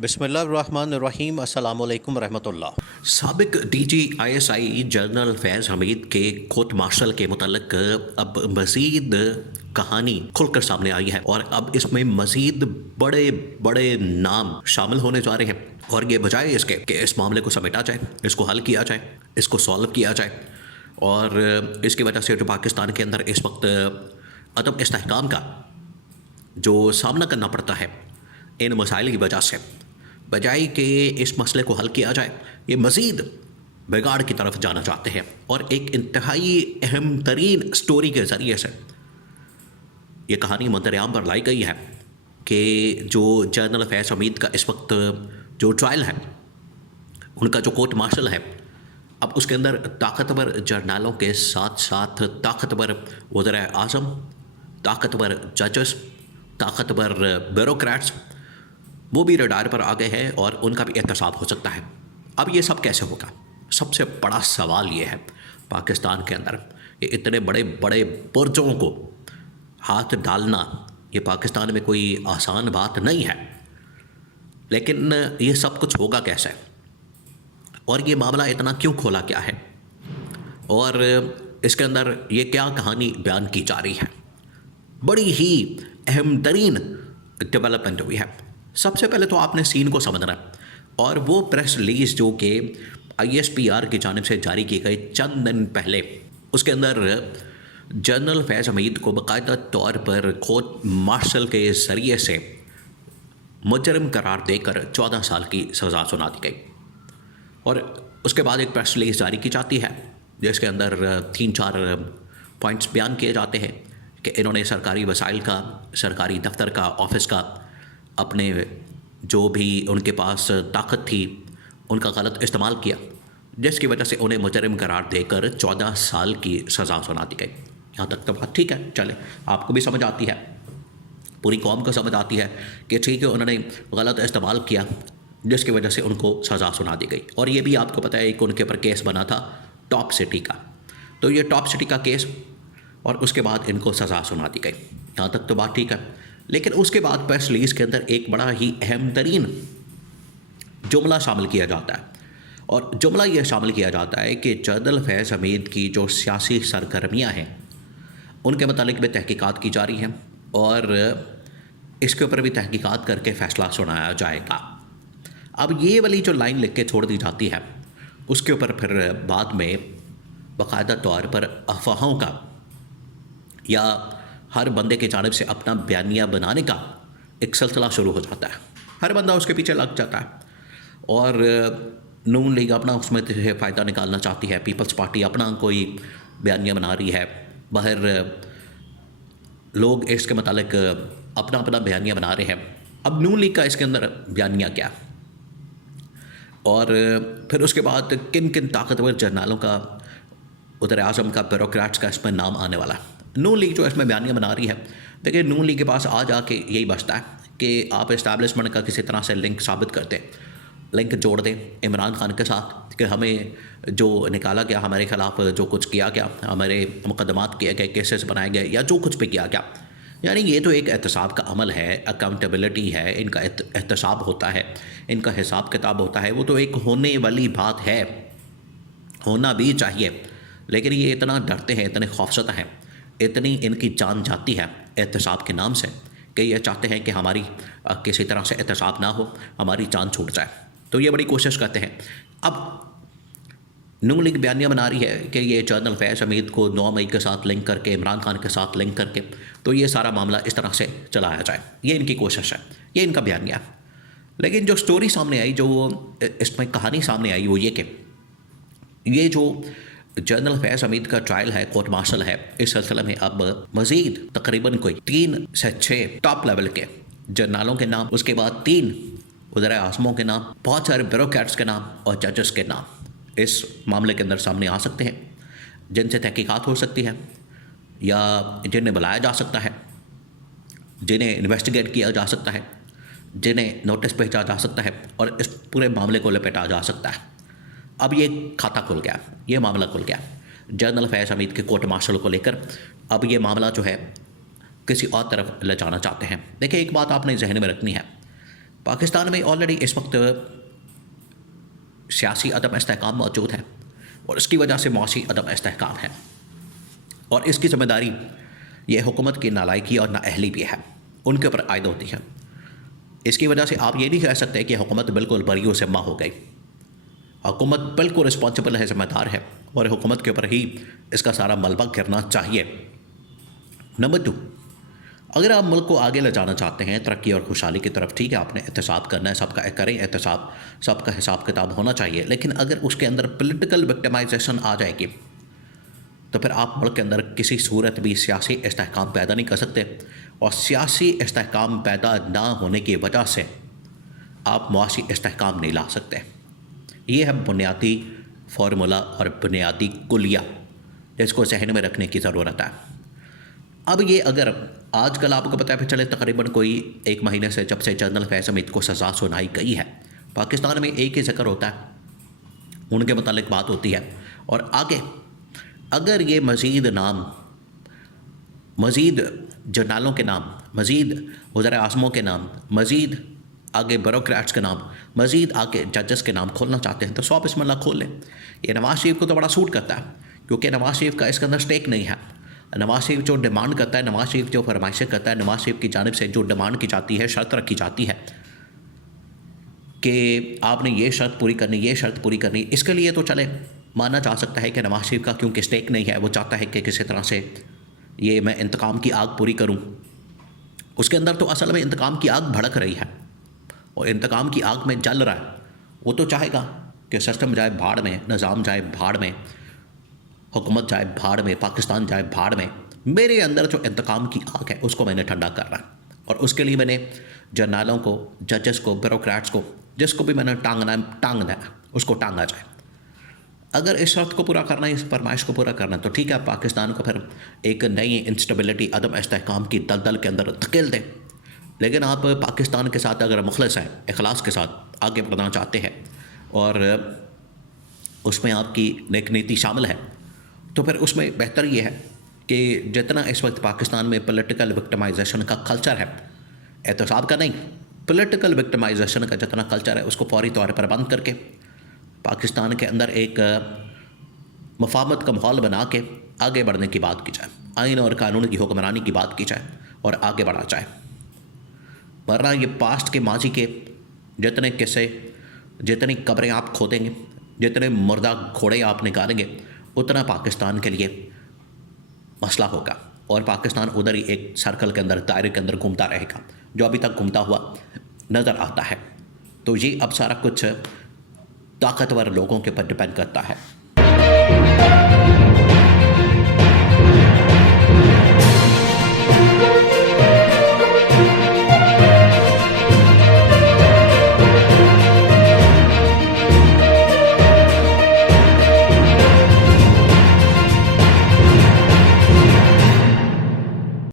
बिस्मिल्लाहिर्रहमानिर्रहीम अस्सलामुअलैकुम रहमतुल्लाह। साबिक डीजी आईएसआई जनरल फैज़ हमीद के कोर्ट मार्शल के मुतालिक अब मज़ीद कहानी खुलकर सामने आई है और अब इसमें मज़ीद बड़े बड़े नाम शामिल होने जा रहे हैं। और ये बजाय इसके कि इस मामले को समेटा जाए, इसको हल किया जाए, इसको सॉल्व किया जाए, और इसकी वजह से जो पाकिस्तान के अंदर इस वक्त अदम इस्तेहकाम का जो सामना करना पड़ता है इन मसाइल की वजह से, बजाय कि इस मसले को हल किया जाए, ये मज़ीद बिगाड़ की तरफ जाना चाहते हैं। और एक इंतहाई अहम तरीन स्टोरी के ज़रिए से ये कहानी मंतरियाम पर लाई गई है कि जो जनरल फैज़ हमीद का इस वक्त जो ट्रायल है, उनका जो कोर्ट मार्शल है, अब उसके अंदर ताकतवर जर्नलों के साथ साथ ताकतवर वज़ीर आज़म, ताकतवर जजेस, ताकतवर ब्यूरोक्रेट्स वो भी रडार पर आ गए हैं और उनका भी एहतसाब हो सकता है। अब ये सब कैसे होगा? सबसे बड़ा सवाल ये है, पाकिस्तान के अंदर ये इतने बड़े बड़े पुरजों को हाथ डालना ये पाकिस्तान में कोई आसान बात नहीं है, लेकिन ये सब कुछ होगा कैसे और ये मामला इतना क्यों खोला क्या है और इसके अंदर ये क्या कहानी बयान की जा रही है, बड़ी ही अहम तरीन डेवलपमेंट हुई है। सबसे पहले तो आपने सीन को समझना है, और वो प्रेस रिलीज़ जो कि ISPR की जानिब से जारी की गई चंद दिन पहले, उसके अंदर जनरल फैज़ हमीद को बाकायदा तौर पर कोर्ट मार्शल के ज़रिए से मुजरिम करार देकर 14 साल की सज़ा सुना दी गई। और उसके बाद एक प्रेस रिलीज़ जारी की जाती है जिसके अंदर 3-4 पॉइंट्स बयान किए जाते हैं कि इन्होंने सरकारी वसाइल का, सरकारी दफ्तर का, ऑफिस का, अपने जो भी उनके पास ताकत थी उनका गलत इस्तेमाल किया, जिसकी वजह से उन्हें मुजरिम करार देकर 14 साल की सज़ा सुना दी गई। यहाँ तक तो बात ठीक है, चले, आपको भी समझ आती है, पूरी कौम को समझ आती है कि ठीक है उन्होंने गलत इस्तेमाल किया जिसकी वजह से उनको सज़ा सुना दी गई। और ये भी आपको पता है कि उनके ऊपर केस बना था टॉप सिटी का, तो ये टॉप सिटी का केस और उसके बाद इनको सज़ा सुना दी गई। यहाँ तक तो बात ठीक है, लेकिन उसके बाद प्रेस रिलीज़ के अंदर एक बड़ा ही अहम तरीन जुमला शामिल किया जाता है, और जुमला यह शामिल किया जाता है कि जनरल फैज़ हमीद की जो सियासी सरगर्मियाँ हैं उनके मतलब भी तहकीकात की जा रही हैं और इसके ऊपर भी तहकीकात करके फ़ैसला सुनाया जाएगा। अब ये वाली जो लाइन लिख के छोड़ दी जाती है, उसके ऊपर फिर बाद में बाकायदा तौर पर अफवाहों का या हर बंदे के जानिब से अपना बयानिया बनाने का एक सिलसिला शुरू हो जाता है। हर बंदा उसके पीछे लग जाता है और नून लीग अपना उसमें से फ़ायदा निकालना चाहती है, पीपल्स पार्टी अपना कोई बयानिया बना रही है, बाहर लोग इसके मतलब अपना अपना बयानिया बना रहे हैं। अब नून लीग का इसके अंदर बयानिया क्या, और फिर उसके बाद किन किन ताकतवर जर्नलों का, वज़ीर आज़म का, ब्यूरोक्रेट्स का इसमें नाम आने वाला है। नून लीग जो इसमें बयानियाँ बना रही है, देखिए नून लीग के पास आ जाके यही बचता है कि आप इस्टेब्लिशमेंट का किसी तरह से लिंक साबित कर दें, लिंक जोड़ दें इमरान खान के साथ कि हमें जो निकाला गया, हमारे ख़िलाफ़ जो कुछ किया गया, हमारे मुकदमात किए गए, केसेस बनाए गए या जो कुछ भी किया गया, यानी ये तो एक एहतसाब का अमल है, अकाउंटेबिलिटी है, इनका एहतसाब होता है, इनका हिसाब किताब होता है, वो तो एक होने वाली बात है, होना भी चाहिए। लेकिन ये इतना डरते हैं, इतने खौफज़दा हैं, इतनी इनकी जान जाती है एहतसाब के नाम से कि ये चाहते हैं कि हमारी किसी तरह से एहतसाब ना हो, हमारी जान छूट जाए, तो ये बड़ी कोशिश करते हैं। अब नून लीग बयानिया बना रही है कि ये जनरल फैज़ हमीद को 9 मई के साथ लिंक करके, इमरान खान के साथ लिंक करके, तो ये सारा मामला इस तरह से चलाया जाए, ये इनकी कोशिश है, ये इनका बयानिया है। लेकिन जो स्टोरी सामने आई, जो इसमें कहानी सामने आई, वो ये कि ये जो जनरल फैज़ हमीद का ट्रायल है, कोर्ट मार्शल है, इस सिलसिले में अब मज़ीद तकरीबन कोई 3 से 6 टॉप लेवल के जर्नलों के नाम, उसके बाद 3 वज़ीर आज़मों के नाम, बहुत सारे ब्यूरोक्रेट्स के नाम और जजेस के नाम इस मामले के अंदर सामने आ सकते हैं, जिनसे तहकीकात हो सकती है या जिन्हें बुलाया जा सकता है, जिन्हें इन्वेस्टिगेट किया जा सकता है, जिन्हें नोटिस भेजा जा सकता है और इस पूरे मामले को लपेटा जा सकता है। अब ये खाता खुल गया, ये मामला खुल गया जनरल फैज़ हमीद के कोर्ट मार्शल को लेकर। अब ये मामला जो है किसी और तरफ ले जाना चाहते हैं। देखिए, एक बात आपने जहन में रखनी है पाकिस्तान में ऑलरेडी इस वक्त सियासी अदम इस्तेहकाम मौजूद है और इसकी वजह से मौसी अदम इस्तेहकाम है और इसकी ज़िम्मेदारी ये हुकूमत की नालायकी और नाअहली भी है, उनके ऊपर आयद होती है। इसकी वजह से आप ये नहीं कह सकते कि हुकूमत बिल्कुल बरियो ज़िम्मा हो गई। हुकूमत बिल्कुल रिस्पॉन्सिबल है, ज़िम्मेदार है और हुकूमत के ऊपर ही इसका सारा मलबा गिरना चाहिए। नंबर 2, अगर आप मुल्क को आगे ले जाना चाहते हैं तरक्की और खुशहाली की तरफ, ठीक है, आपने एहतसाब करना है, सबका करें एहतसाब, सबका हिसाब किताब होना चाहिए, लेकिन अगर उसके अंदर पॉलिटिकल विक्टिमाइजेशन आ जाएगी तो फिर आप मुल्क के अंदर किसी सूरत भी सियासी इस्तेहकाम पैदा नहीं कर सकते और सियासी इस्तेहकाम पैदा ना होने की वजह से आप मुआशी इस्तेहकाम नहीं ला सकते। ये है बुनियादी फार्मूला और बुनियादी कुलिया जिसको जहन में रखने की ज़रूरत है। अब ये अगर आजकल आपको पता है, फिर चले तकरीबन कोई 1 महीने से जब से जनरल फैज़ हमीद को सज़ा सुनाई गई है, पाकिस्तान में एक ही जिक्र होता है, उनके मुतालिक बात होती है। और आगे अगर ये मज़ीद नाम, मज़ीद जर्नलों के नाम, मज़ीद वज़ीर आज़मों के नाम, मज़ीद आगे ब्यूरोक्रेट्स के नाम, मज़ीद आगे जजेस के नाम खोलना चाहते हैं तो 100 बिस्मिल्लाह खोल लें। ये नवाज़ शरीफ को तो बड़ा सूट करता है क्योंकि नवाज़ शरीफ का इसके अंदर स्टेक नहीं है। नवाज़ शरीफ जो डिमांड करता है, नवाज़ शरीफ जो फरमाइशें करता है, नवाज़ शरीफ की जानिब से जो डिमांड की जाती है, शर्त रखी जाती है कि आपने ये शर्त पूरी करनी, ये शर्त पूरी करनी, इसके लिए तो चले माना जा सकता है कि नवाज़ शरीफ का क्योंकि स्टेक नहीं है, वो चाहता है कि किसी तरह से ये मैं इंतकाम की आग पूरी करूं। उसके अंदर तो असल में इंतकाम की आग भड़क रही है और इंतकाम की आग में जल रहा है। वो तो चाहेगा कि सिस्टम जाए भाड़ में, निज़ाम जाए भाड़ में, हुकूमत जाए भाड़ में, पाकिस्तान जाए भाड़ में। मेरे अंदर जो इंतकाम की आग है उसको मैंने ठंडा करना है और उसके लिए मैंने जर्नलों को, जजेस को, ब्यूरोक्रेट्स को, जिसको भी मैंने टांगना है, टांग देना, उसको टांगा जाए। अगर इस शर्त को पूरा करना है, इस फरमाइश को पूरा करना है तो ठीक है, पाकिस्तान को फिर एक नई इंस्टेबिलिटी, अदम इस्तेहकाम की दलदल के अंदर धकेल दें। लेकिन आप पाकिस्तान के साथ अगर मुखलिस हैं, इखलास के साथ आगे बढ़ना चाहते हैं और उसमें आपकी नेक नीति शामिल है तो फिर उसमें बेहतर ये है कि जितना इस वक्त पाकिस्तान में पॉलिटिकल विक्टिमाइजेशन का कल्चर है, एहतसाब का नहीं, पॉलिटिकल विक्टिमाइजेशन का जितना कल्चर है उसको फौरी तौर पर बंद करके पाकिस्तान के अंदर एक मफाहमत का माहौल बना के आगे बढ़ने की बात की जाए, आइन और कानून की हुक्मरानी की बात की जाए और आगे बढ़ा जाए। वरना ये पास्ट के, माजी के जितने किस्से, जितनी कब्रें आप खोदेंगे, जितने मुर्दा घोड़े आप निकालेंगे, उतना पाकिस्तान के लिए मसला होगा और पाकिस्तान उधर ही एक सर्कल के अंदर, दायरे के अंदर घूमता रहेगा जो अभी तक घूमता हुआ नज़र आता है। तो ये अब सारा कुछ ताकतवर लोगों के ऊपर डिपेंड करता है।